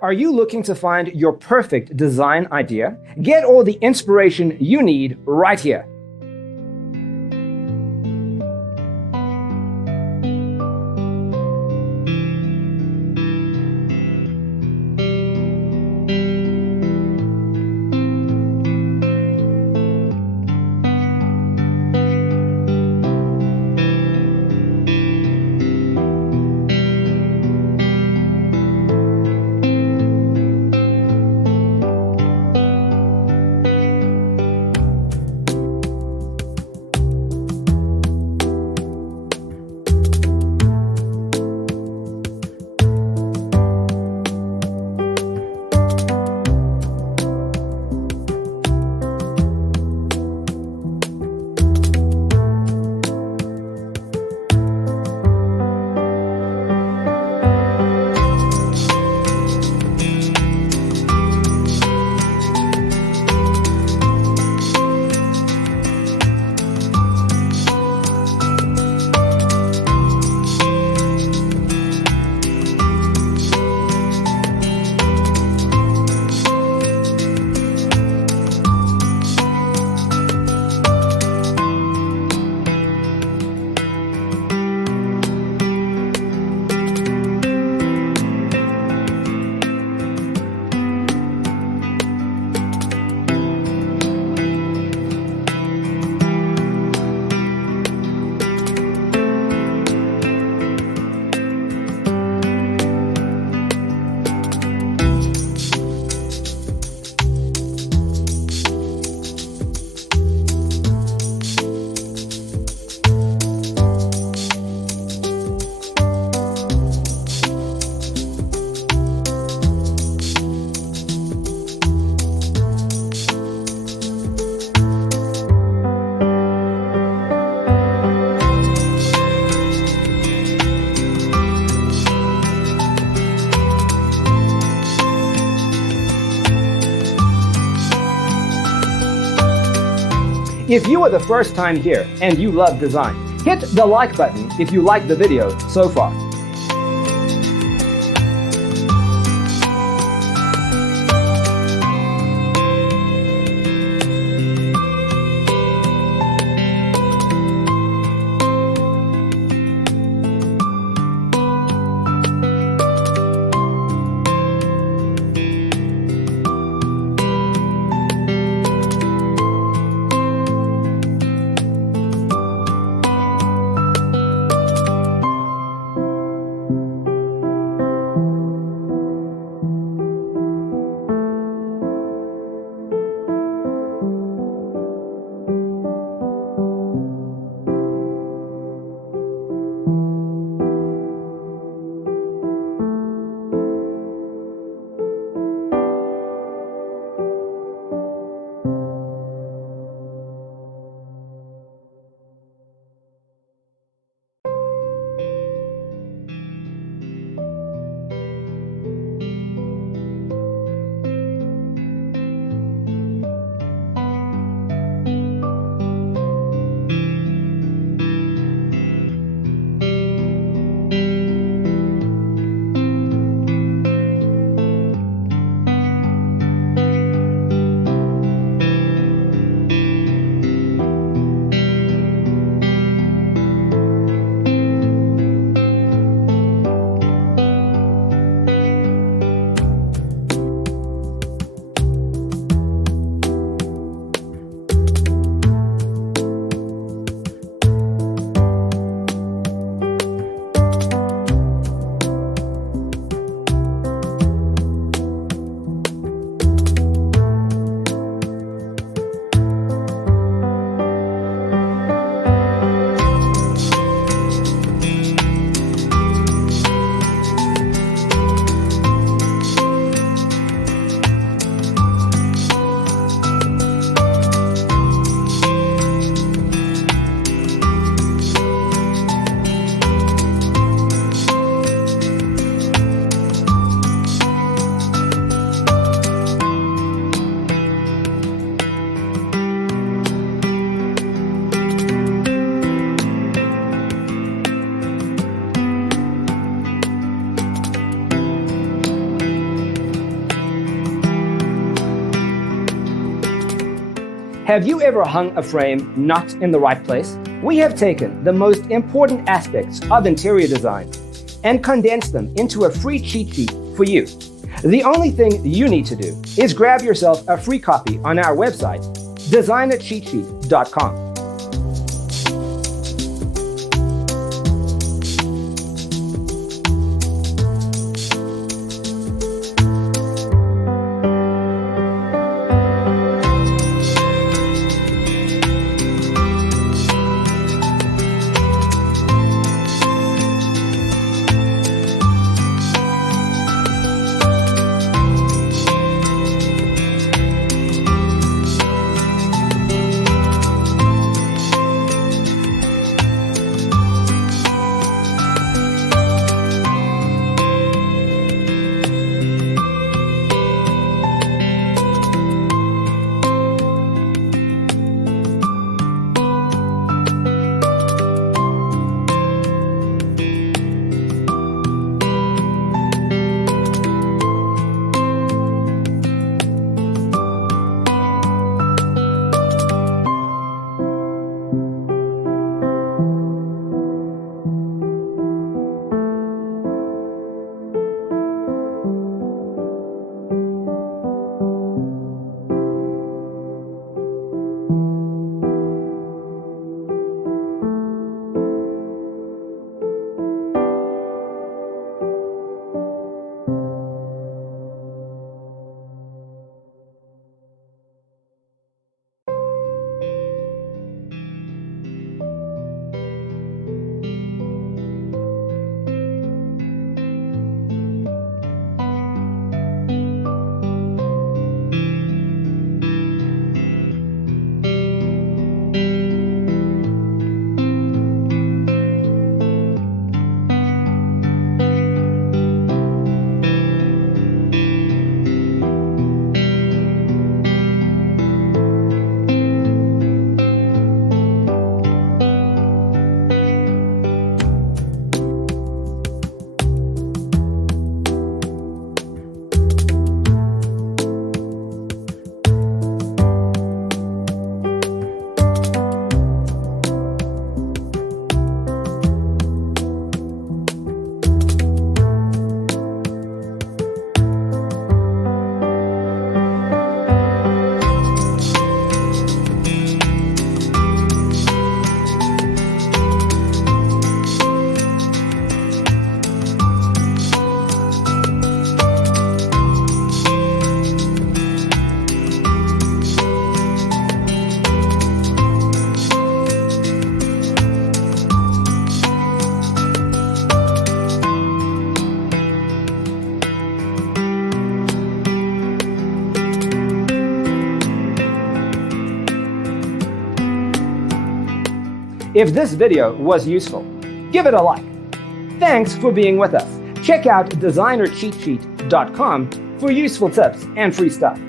Are you looking to find your perfect design idea? Get all the inspiration you need right here. If you are the first time here and you love design, hit the like button if you like the video so far. Have you ever hung a frame not in the right place? We have taken the most important aspects of interior design and condensed them into a free cheat sheet for you. The only thing you need to do is grab yourself a free copy on our website, designercheatsheet.com. If this video was useful, give it a like. Thanks for being with us. Check out designercheatsheet.com for useful tips and free stuff.